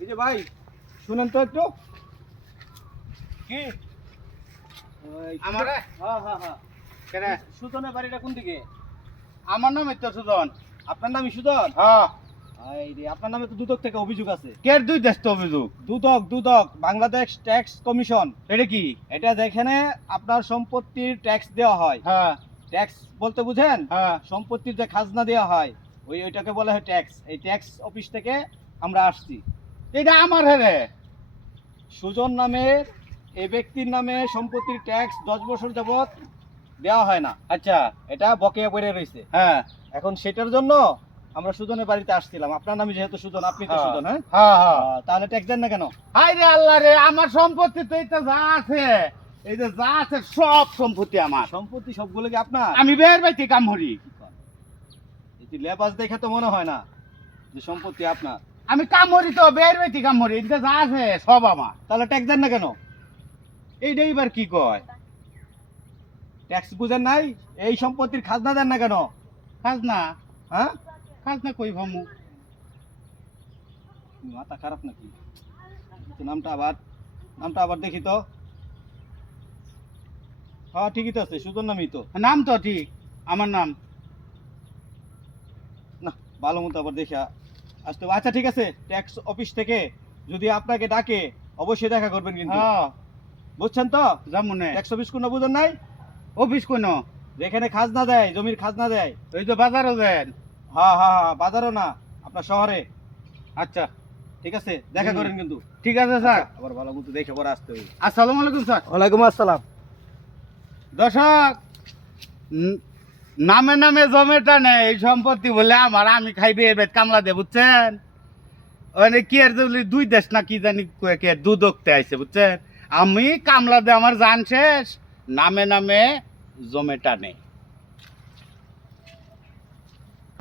এই যে ভাই শুনেন তো একটু কি আমার আমারে? হ্যাঁ হ্যাঁ হ্যাঁ কেরে সুজনের বাড়িটা কোন দিকে? আমার নাম তো সুজন। আপনার নামই সুজন? হ্যাঁ এই রে আপনার নামে তো দুদক থেকে অভিযোগ আছে। কের দুই দেশ তো অভিযোগ। দুদক বাংলাদেশ ট্যাক্স কমিশন। এটা কি? এটা যেখানে আপনার সম্পত্তির ট্যাক্স দেওয়া হয়। হ্যাঁ ট্যাক্স বলতে বুঝেন? হ্যাঁ সম্পত্তির যে খাজনা দেওয়া হয় ওইটাকে বলা হয় ট্যাক্স। এই ট্যাক্স অফিস থেকে আমরা আসছি। এটা আমার রে। সুজন নামের এই ব্যক্তির নামে সম্পত্তির ট্যাক্স 10 বছর যাবত দেওয়া হয় না। আচ্ছা এটা বকেয়া পড়ে রয়েছে। হ্যাঁ এখন সেটার জন্য আমরা সুজনের বাড়িতে আসছিলাম। আপনার নামে যেহেতু সুজন, আপনি তো হ্যাঁ। সুজন, হ্যাঁ? হ্যাঁ হ্যাঁ তাহলে ট্যাক্স দেন না কেন? হাই রে আল্লাহ রে, আমার সম্পত্তি তো এটা যা আছে, এই যে যা আছে সব সম্পত্তি আমার। সম্পত্তি সবগুলো কি আপনার? আমি বের বাইতে কাম করি। এই যে লেবাস দেখে তো মনে হয় না যে সম্পত্তি আপনার। আমি কাম করি তো বের বাইতে কাম করি, এটা যা আছে সব আমার। তাহলে ট্যাক্স দেন না কেন? এইটা এবার কি কয়? ট্যাক্স বুঝেন নাই? এই সম্পত্তির খাজনা দেন না কেন? খাজনা হ্যাঁ? খাজনা কই ভামু? মাথা খারাপ নাকি? তো নামটা আবার দেখি তো। হ্যাঁ ঠিকই তো আছে, সুজন নামই তো। নাম তো ঠিক আমার নাম। না ভালো মতো আবার দেখে আসতে হবে। আচ্ছা ঠিক আছে, ট্যাক্স অফিস থেকে যদি আপনাকে ডাকে অবশ্যই দেখা করবেন কিন্তু। হ্যাঁ বুঝছেন তো? যেমন ট্যাক্স অফিস কোন বুঝেন নাই? অফিস কোন? যেখানে খাজনা দেয়, জমির খাজনা দেয়। ওই তো বাজারও দেন। হ্যাঁ হ্যাঁ হ্যাঁ, বাজারও না, আপনার শহরে। আচ্ছা ঠিক আছে, দেখা হুম। করেন কিন্তু। ঠিক আছে স্যার। আবার ভালো মতো দেখে পরে আসতে হবে। আসসালামু আলাইকুম স্যার। ওয়ালাইকুম আসসালাম। দর্শক, নামে নামে জমেটা নেই, এই সম্পত্তি বলে আমার, আমি খাইবে এর বেদ কামলা দে, বুঝছেন? ওখানে কি আর দুই দেশ না কি জানি কি আর দুদকতে আইছে, বুঝছেন? আমি কামলা দে আমার জান শেষ, নামে নামে জমেটা নেই।